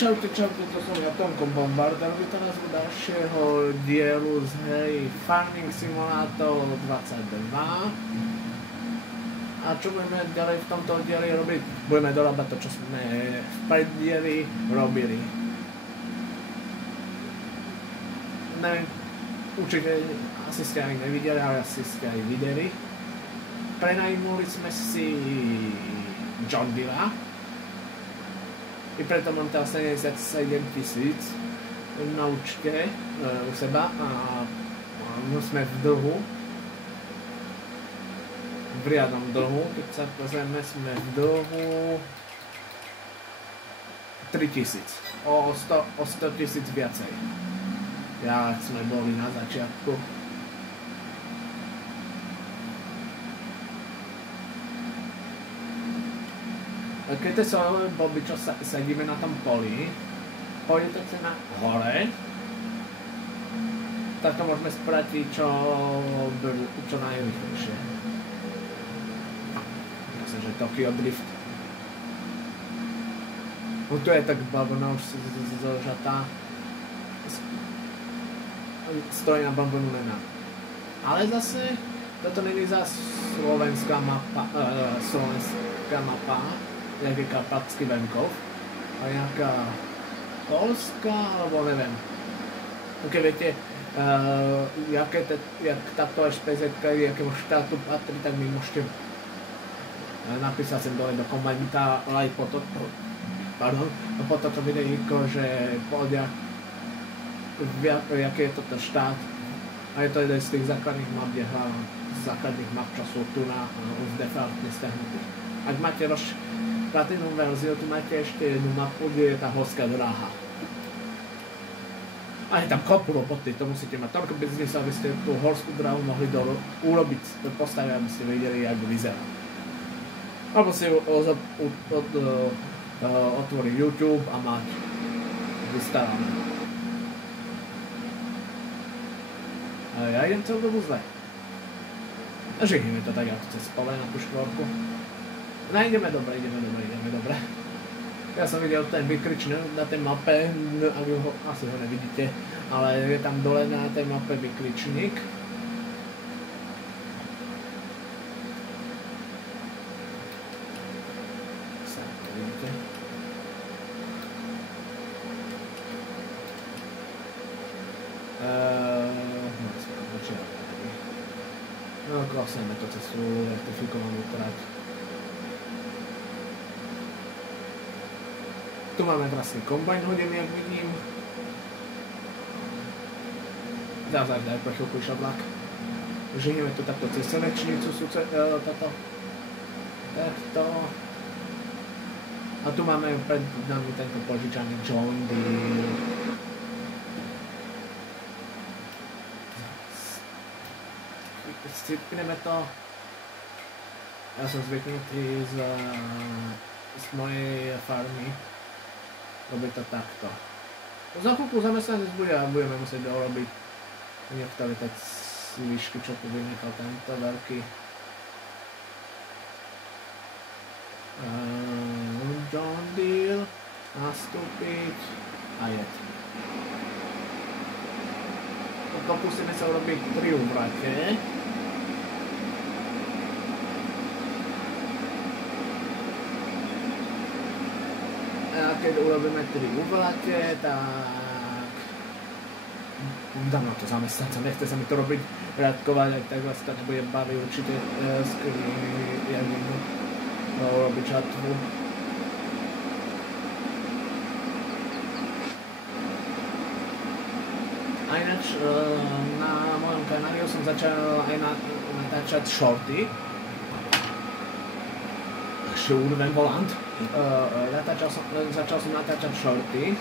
Čaute, to som ja Tomko Bombardel, vítam nás u ďalšieho dielu z hry Farming Simulator 22. A čo budeme ďalej v tomto dieli robiť? Budeme dorábať to, čo sme v preddieli robili. Neviem, určite asi ste aj nevideli, ale asi ste aj videli. Prenajmuli sme si John Deere. I preto mám teraz 77 000 na účte u seba a sme v dlhu. V riadnom dlhu, keď sa pozrieme, sme v dlhu 3000. O 100 000 viacej. Jak sme boli na začiatku. Keď to boli, čo sedíme na tom poli, pôjdete na hore, tak to môžeme spraviť čo najrychlejšie. Myslím, že Tokyo Drift. No tu je tak bavlna už zožatá. Stojí na bavlnu lena. Ale zase, toto není za slovenská mapa, nejaký karpatský venkov a nejaká polská, alebo neviem. Keď viete, jak táto SPZ-ka jakému štátu patrí, tak mi môžete napísať sem dole do komentára aj po toto videjko, že podia jaký je toto štát. A je to jeden z tých základných map, kde hľadám základných map, čo sú tu na už defaultne stiahnutých. Ak máte platinum verziu, tu máte ešte jednu mapu, kde je tá horská dráha. A je tam kopu roboty, to musíte mať toľko biznis, aby ste tú horskú dráhu mohli urobiť, postaviť, aby ste videli, jak vyzerá. Alebo si otvoriť YouTube a mať vystarané. Ale ja idem celú dobu zle. A žihíme to tak, ako cez pole na tú štvorku. No ideme dobre. Ja som videl ten vykričník na tej mape, asi ho nevidíte, ale je tam dole na tej mape vykričník. Vidíte. No, klasujeme to cez tú elektrifikovanú trať. Tu máme vlastne kombajn hodený, jak vidím. Zázar, daj po chvíľku išiel vlak. Ženieme tu takto cez slnečnicu, takto. A tu máme pred nami tento požičaný John Deere. Scipneme to. Ja som zvyknutý z mojej farmy robiť to takto. Za chvíľku zamestnanec bude a budeme musieť dorobiť niektoré tie výšky, čo tu vynechal tento veľký John Deere, nastúpiť a jet. Pokúsime sa urobiť 3 úvrate. A keď urobíme 3 úvrate, tak dám na to zamestnanca, nechce sa mi to robiť riadkovať, aj tak vás to nebude baviť určite ja viem urobiť žatvu. A ináč na mojom kanáli som začal aj natáčať shorty. Šurven volant. Začal som natáčať shorty.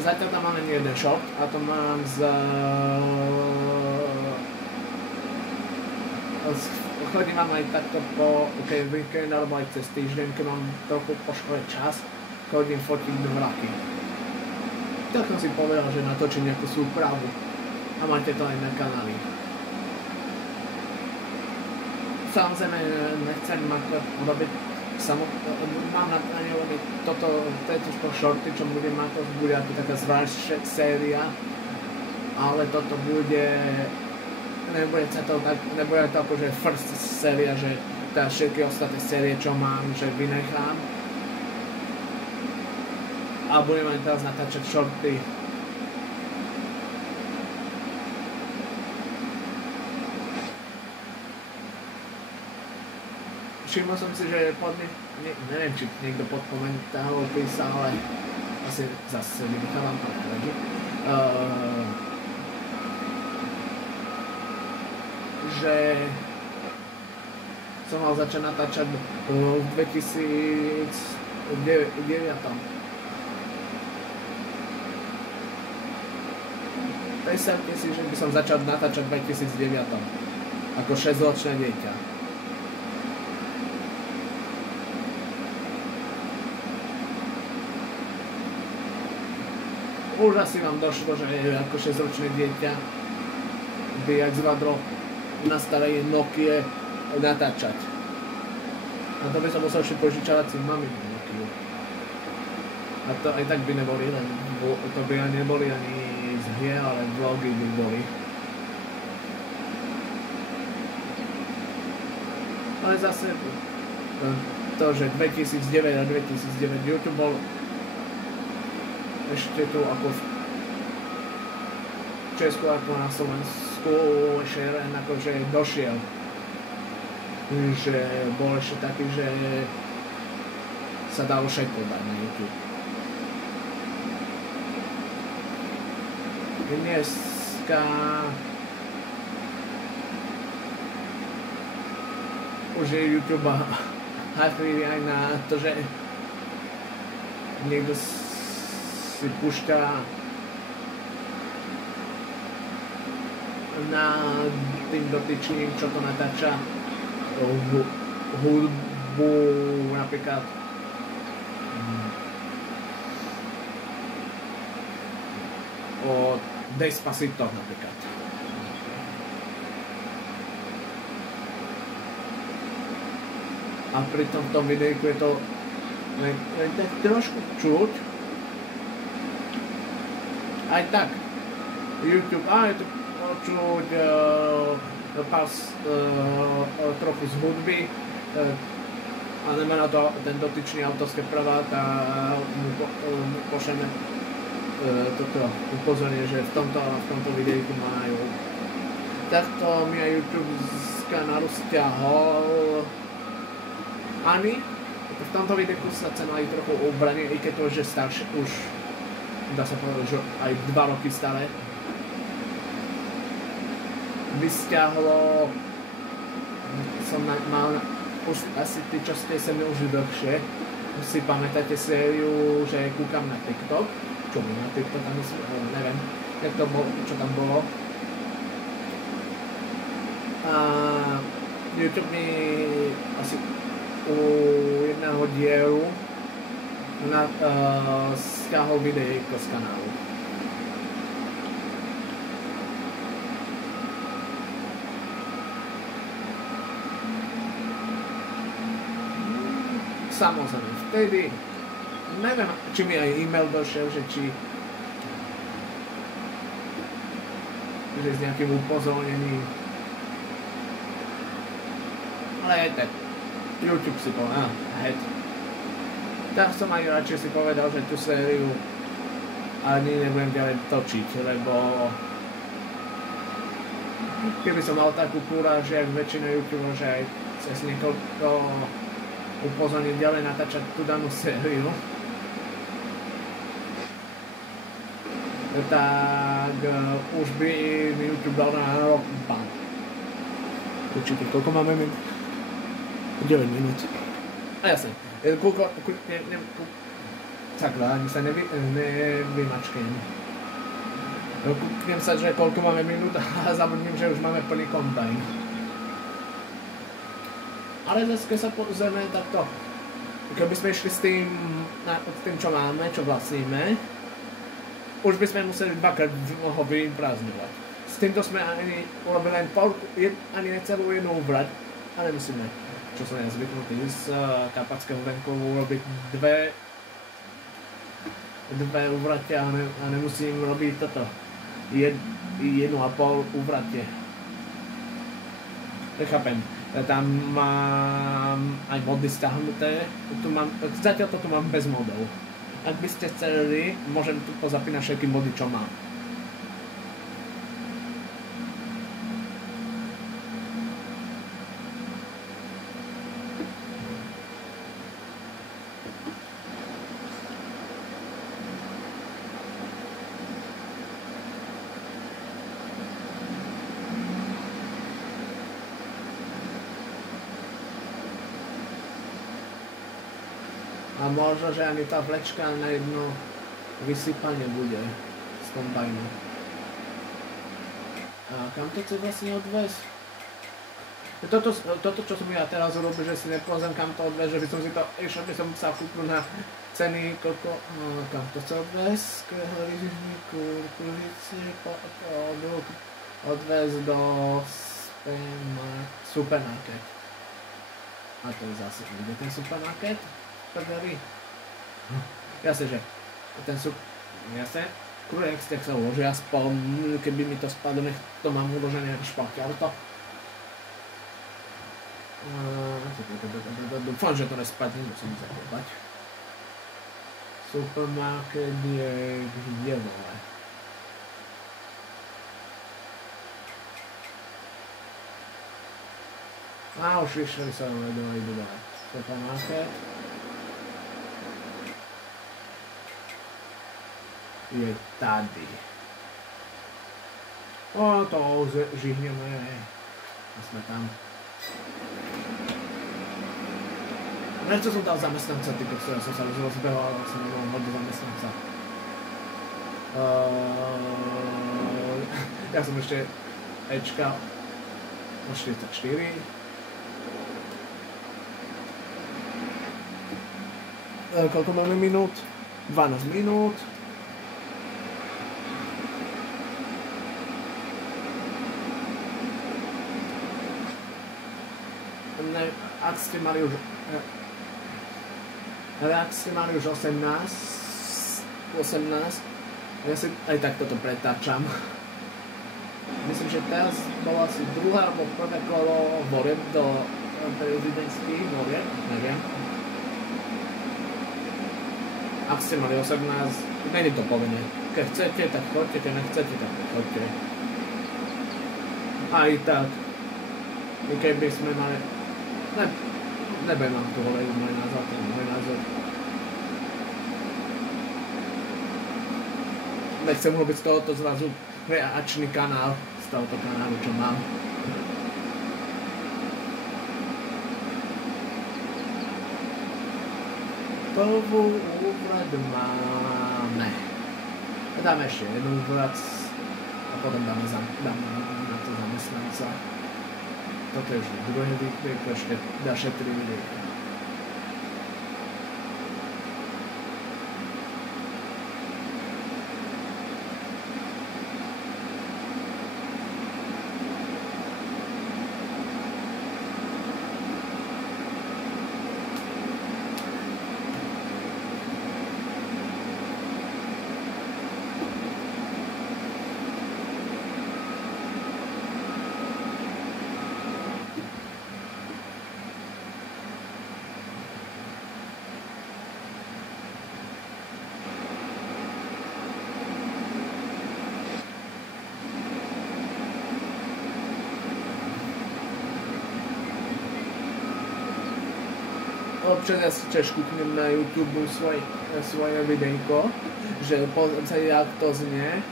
Zatiaľ tam mám len jeden short a to mám chodím vám aj takto po víkend alebo aj cez týždeň, keď mám trochu po škole čas, chodím fotiť vlaky. Tak som si povedal, že natočím nejakú súpravu a máte to aj na kanáli. Samozrejme nechcem robiť mám na pláne robiť toto po shorty, čo budem mať, to bude ako taká zvlášť séria, ale toto bude, nebude to akože first séria, že tá všetky ostatné série, čo mám, že vynechám. A budem aj teraz natáčať shorty. Všimol som si, že neviem, či niekto pod komentárov písal, ale asi zase vynechávam pár radí. Že som mal začať natáčať v 2009. Predstavte si, že by som začal natáčať v 2009. Ako 6-ročné dieťa. Už asi vám došlo, že ako 6-ročné dieťa by jak zvadro na starej Nokie natáčať. A to by som musel ešte požičavať si maminu Nokiu. A to aj tak by neboli, to by ani neboli ani z hier, ale vlogy by boli. Ale zase to, že 2009 a 2009 YouTube bol ešte tu ako v Česku ako na Slovensku ešte len akože došiel. Že bol ešte taký, že sa dalo všetko dať na YouTube. Dneska už je YouTube háklivý aj na to, že niekto si púšťa na tým dotyčným, čo to natáča hudbu, napríklad o Despacito napríklad. A pri tomto videjku je to trošku čuť. Aj tak, YouTube, je to počuť trochu z hudby, a nemá na to ten dotyčný autorské práva, mu pošleme toto upozornenie, že v tomto videjku majú. Takto mi aj YouTube z kanálu stiahol Ani. V tomto videjku sa cena aj trochu obranie, i keď to už je staršie, už dá sa povedať, že aj 2 roky staré. Vystiahlo, som mal, už asi tí, čo ste sa mi už dlhšie, si pamätáte sériu, že kúkam na TikTok, čo mi na TikTok, neviem, jak to bolo, čo tam bolo. A YouTube mi asi u jedného dielu stiahol videjko z kanálu. Samozrejme, vtedy neviem, či mi aj e-mail došiel, že s nejakým upozornením. Ale aj tak, YouTube si povedal, tak som aj radšej si povedal, že tú sériu ani nebudem ďalej točiť, lebo keby som mal takú kúraž, jak väčšina YouTuberov, že aj cez niekoľko upozorniť ďalej natáčať tú danú sériu, tak už by mi YouTube dal na rok ban. Určite, koľko máme minút? 9 minút. A jasne, sakra, ani sa nevymačkém. Kúknem sa, že koľko máme minút a zabudnem, že už máme plný kontajn. Ale zase, keď sa pozrieme takto, keby sme išli s tým, čo máme, čo vlastníme, už by sme museli 2-krát ho vyprázdňovať. S týmto sme ani urobili len ani necelú jednu vrať, ale musíme, čo som ja zvyknutý z Karpatského venkovu, urobiť 2 dve úvratia a nemusím robiť toto. 1,5 úvratie. Nechápem. Tam mám aj mody stiahnuté. Zatiaľ to tu mám bez modov. Ak by ste chceli, môžem tu pozapínať všetky mody, čo mám. A možno, že ani tá vlečka na jedno vysypanie bude z kombajnu. A kam to chce vlastne odviesť? Toto, čo som ja teraz urobil, že si nepozriem, kam to odviesť, že by som si to, ešte by som sa kúpil na ceny, koľko, kam to chce odviesť, produkt, odviesť do supermarket. A to je zase, kde ten supermarket? Prdeli. Jasne, že ten jasne, krujek stek sa uloží aspoň, keby mi to spadlo, nech to mám uložené na špalke auto. Dúfam, že to nespadne, musím zakopať. Supermarket je kde vole? Už vyšli sa idú dole. Supermarket. Je tady. To žihneme. A sme tam. Prečo som dal zamestnanca, ty kokso, ja som sa rozbehol, ale som nemohol hodil zamestnanca. Ja som ešte Ečka na 44. Koľko máme minút? 12 minút. Ak ste mali už 18, ja si aj tak toto pretáčam. Myslím, že teraz bolo asi druhé alebo prvé kolo volieb do prezidentských volieb, neviem. Ak ste mali 18, není to povinné. Keď chcete, tak choďte, keď nechcete, tak nechoďte. Aj tak, keby sme mali... Nebudem vám tu hovoriť môj názor, ten môj názor. Nechcem robiť z tohoto zrazu reakčný kanál, z tohoto kanálu, čo mám. Prvú úvrať máme. Dáme ešte jednu úvrať a potom dáme na to zamestnanca. Toto je už druhé videjko, ešte ďalšie 3 videjka. Občas ja si tiež kúknem na YouTube svoje videjko, že pozriem sa, jak to znie.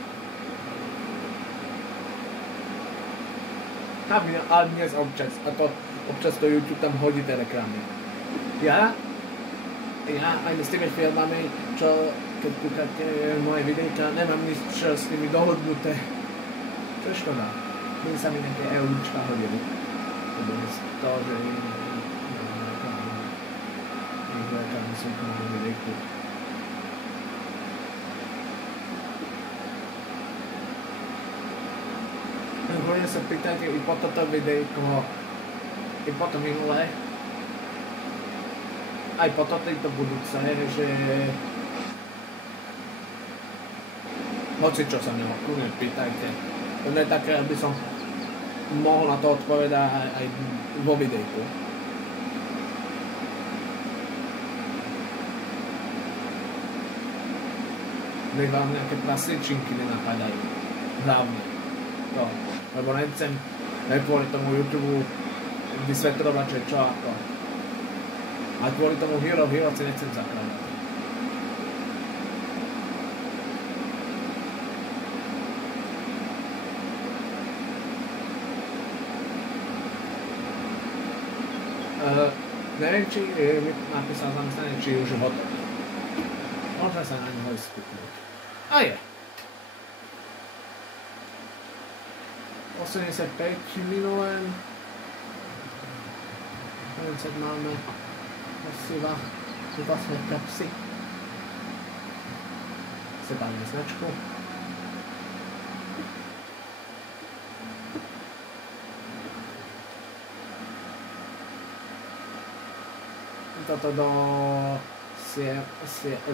Ale dnes občas, a to občas to YouTube tam hodí tie reklamy. Ja aj s tými filmami, čo keď kúkate moje videjka, nemám nič s nimi dohodnuté. Čo je škoda. By sa mi nejaké eučka hodili. To, že reklamy sú k môjmu videjku. Hlavne sa pýtajte i po toto videjko, i po to minulé, aj po toto budúce, že Hoci čo sa mňa kľudne pýtajte. To nie je také, aby som mohol na to odpovedať aj vo videjku. Nech vám nejaké prasličinky nenapadajú. Hlavne. To. Lebo nechcem kvôli tomu YouTube vysvetľovať, že čo ako. A kvôli tomu Hero si nechcem zapravať. Neviem, či mi napísal zamestnanie, či je už hotový. Môžeme sa na neho skúknúť. A je. 85 minulé. 40 máme. Osiva. Tu vlastne kapsy. Sepáme značku. Toto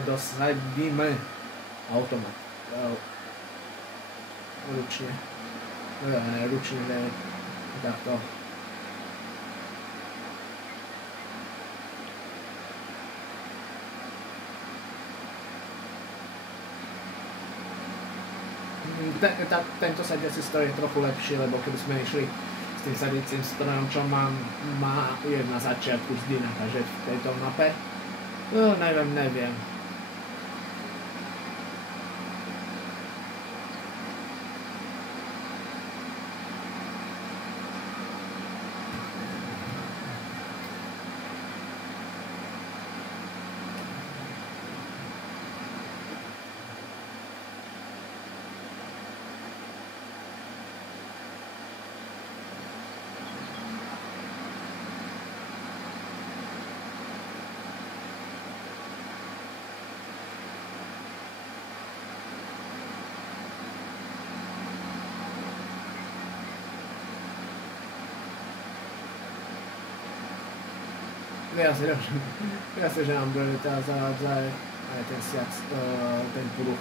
dosadíme automat. Ručne. Ne, ručne, ne. Takto. Tento sadiaci stroj je trochu lepší, lebo keby sme išli s tým sadiacím strojom, čo má je na začiatku vždy nakaže v tejto mape. No, neviem. Jasne, že nám bude teda zavádzať aj ten siac, ten pruh.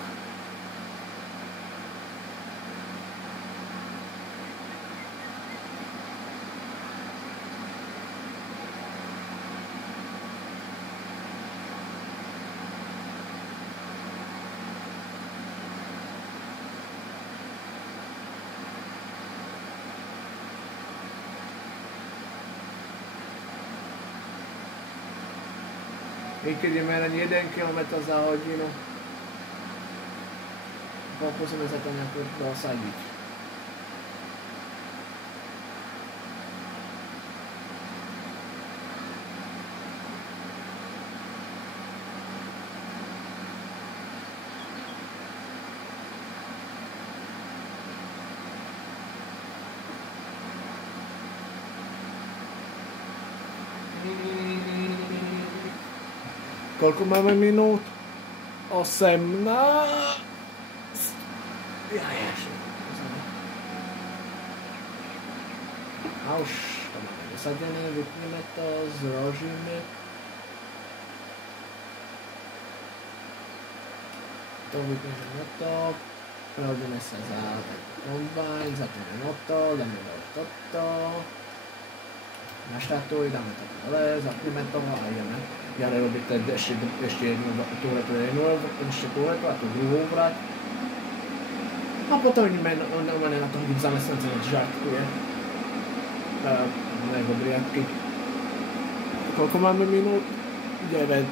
I keď ideme len 1 km za hodinu, pokúsime sa to nejako dosadiť. Koľko máme minút? 18. A už to máme dosadené, vypneme to, zrožíme. To vypneme motor, prehodíme sa za kombajn, zapneme motor, dáme do toto. Naštartuj, dáme to dole, zapneme to a ideme. Ja robím ešte jednu túletu a tú druhú vrať. A potom ideme na to hodím zamestnance na žartkuje. Nebo briadky. Koľko máme minút? 19.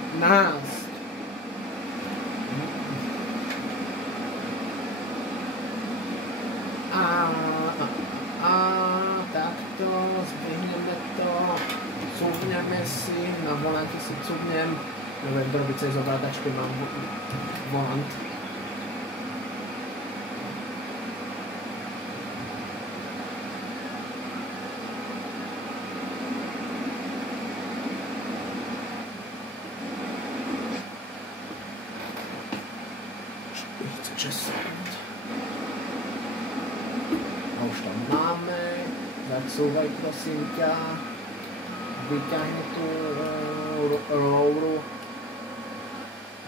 Takto, zdvihneme to. Cúvneme si, na volante si cúvnem, neviem robiť cez ovládačky, mám volant. A už to máme, zacúvaj prosím ťa. Vyťahni tú rolleru.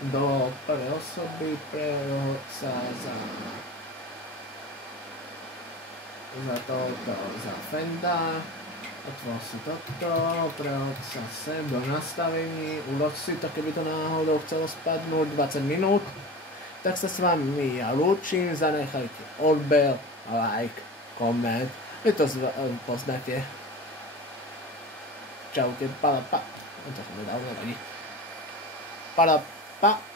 do prvej osoby, prehodca za fenda, otvor si toto, prehod sa sem do nastavení, ulož si to, keby to náhodou chcelo spadnúť 20 minút, tak sa s vami ja lúčim, zanechajte odber, like, koment, vy to poznáte. Čaute, palapa, to som nedal, nevadí. Palapa.